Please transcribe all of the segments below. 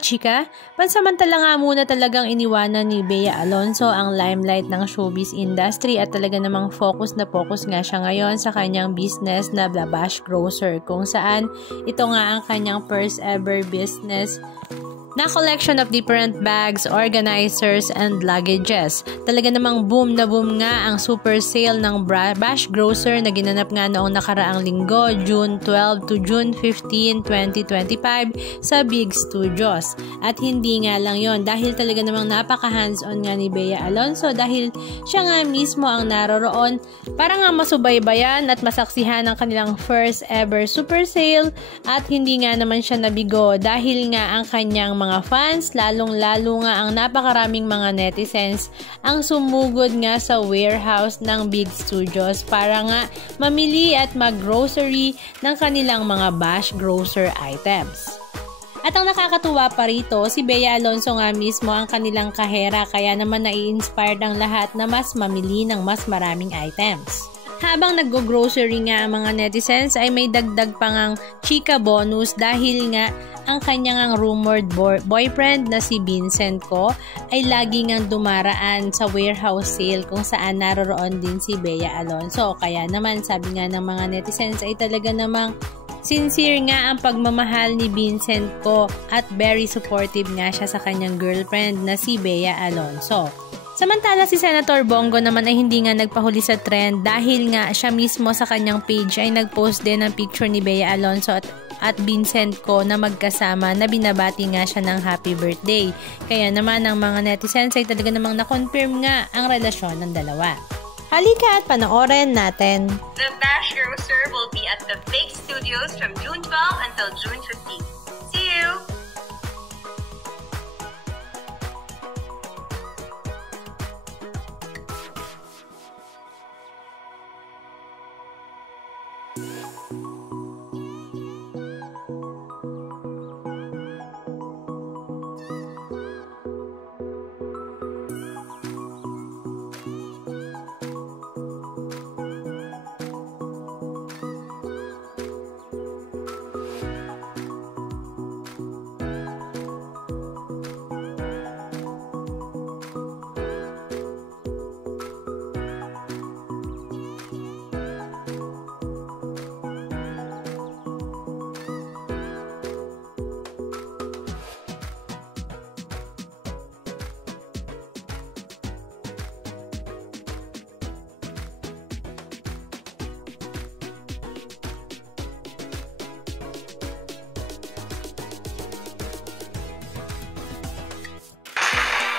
kachika, pansamantala nga muna talagang iniwanan ni Bea Alonzo ang limelight ng showbiz industry at talaga namang focus nga siya ngayon sa kanyang business na The Bash Grocer, kung saan ito nga ang kanyang first ever business na collection of different bags, organizers, and luggages. Talaga namang boom na boom nga ang super sale ng Bash Grocer na ginanap nga noong nakaraang linggo, June 12 to June 15, 2025 sa Big Studios. At hindi nga lang yon, dahil talaga namang napaka hands-on nga ni Bea Alonzo, dahil siya nga mismo ang naroroon para nga masubaybayan at masaksihan ang kanilang first ever super sale. At hindi nga naman siya nabigo dahil nga ang kanyang mga fans, lalong-lalo nga ang napakaraming mga netizens ang sumugod nga sa warehouse ng Big Studios para nga mamili at mag-grocery ng kanilang mga Bash Grocer items. At ang nakakatuwa pa rito, si Bea Alonzo nga mismo ang kanilang kahera, kaya naman nai-inspired ang lahat na mas mamili ng mas maraming items. Habang nag-grocery nga ang mga netizens ay may dagdag pang ang chika bonus dahil nga ang kanyang rumored boyfriend na si Vincent Ko ay lagi ngang dumaraan sa warehouse sale kung saan naroroon din si Bea Alonzo. Kaya naman sabi nga ng mga netizens ay talaga namang sincere nga ang pagmamahal ni Vincent Ko at very supportive nga siya sa kanyang girlfriend na si Bea Alonzo. Samantala si Senator Bongo naman ay hindi nga nagpahuli sa trend dahil nga siya mismo sa kanyang page ay nagpost din ng picture ni Bea Alonzo at Vincent Ko na magkasama na binabati nga siya ng happy birthday. Kaya naman ang mga netizens ay talaga namang na-confirm nga ang relasyon ng dalawa. Halika at panoorin natin. The Bash Grocer will be at the Big Studios from June 12 until June 15. See you!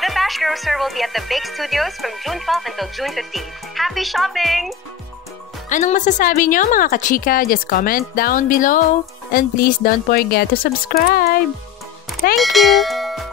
The Bash Grocer will be at the Big Studios from June 12 until June 15. Happy shopping! Anong masasabi nyo mga kachika? Just comment down below. And please don't forget to subscribe. Thank you!